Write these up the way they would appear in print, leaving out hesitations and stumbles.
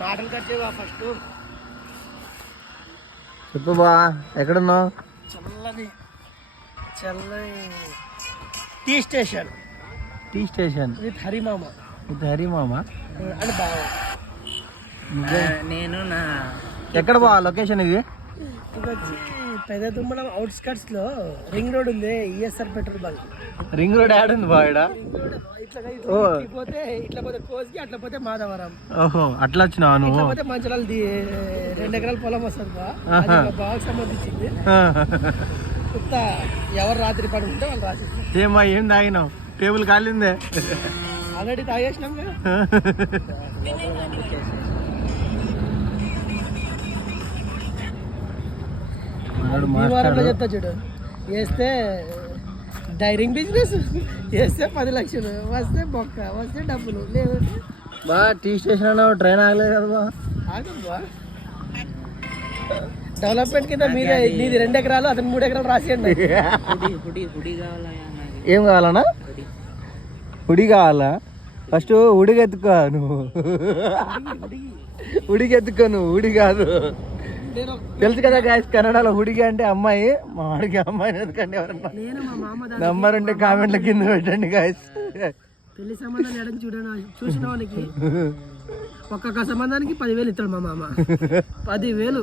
మాటలు కట్టేవా ఫస్ట్ చెప్పు బా, ఎక్కడున్నావు? చల్లని tea station. Tea station with Harimama. With Harimama అని బాగా నేను నా ఎక్కడ బా లొకేషన్ ఇది? ఇది వచ్చి పెద్ద తుమ్మడం అవుట్స్కట్స్ లో రింగ్ రోడ్ ఉంది, ESR petrol bunk. Ring road add ఉంది బా ఇక్కడ. ఇట్లా పోతే కోస్కి, అట్లా పోతే మాధవరం. ఓహో అట్లా వచ్చినావు నువ్వు? ఇట్లా పోతే మంచిరాలు 2 ఎకరాల పొలం వస్తుంది బా, బాగా సంబంధించింది. కొత్త ఎవరు రాత్రి పడుకుంటే వాళ్ళు రాసి ఏమా ఏం తాగినావు? టేబుల్ కాలిందే. ఆల్రెడీ తాగేసినాం కదా. చెప్తా చూడు, వేస్తే డైరింగ్ బిజినెస్, వేస్తే 10 లక్షలు, వస్తే బొక్క, వస్తే డబ్బులు లేదంటే బా. టీ స్టేషన్ అన్నావు, ట్రైన్ ఆగలేదు కదా బా? ఆగబ్బా. డెవలప్మెంట్ కింద నీది 2 ఎకరాలు, అతను 3 ఎకరాలు రాసేయండి. ఏం కావాలన్నా? హుడి కావాలా? ఫస్ట్ ఉడిగెత్తుకో నువ్వు, ఉడిగెత్తుకో నువ్వు, ఉడి కాదు. తెలుసు కదా గాయస్, కన్నడలో హుడిగి అంటే అమ్మాయి. మా వాడికి అమ్మాయిని ఎందుకండి? ఎవరన్నా నంబర్ ఉంటే కామెంట్ల కింద పెట్టండి గాయస్. పెళ్లి సంబంధాలు ఎడం చూసిన వానికి ఒక్కొక్క సంబంధానికి 10,000 ఇస్తాడు మా మామ. 10,000.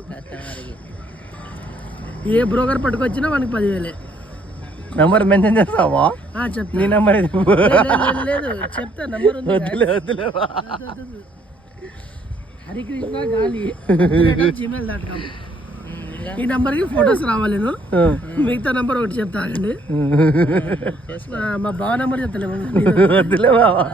ఏ బ్రోకర్ పట్టుకొచ్చినా వానికి 10,000. నంబర్ మెన్షన్ చేస్తావా? చెప్తా. నీ నంబర్ లేదు చెప్తా, నంబర్ ఉంది. వద్దులే. హరికృష్ణ గాలి gmail.com. ఈ నంబర్ కి ఫొటోస్ రావాలి. మిగతా నంబర్ ఒకటి చెప్తా అండి, మా బావ నంబర్ చెప్తలే. వద్దులే బావా.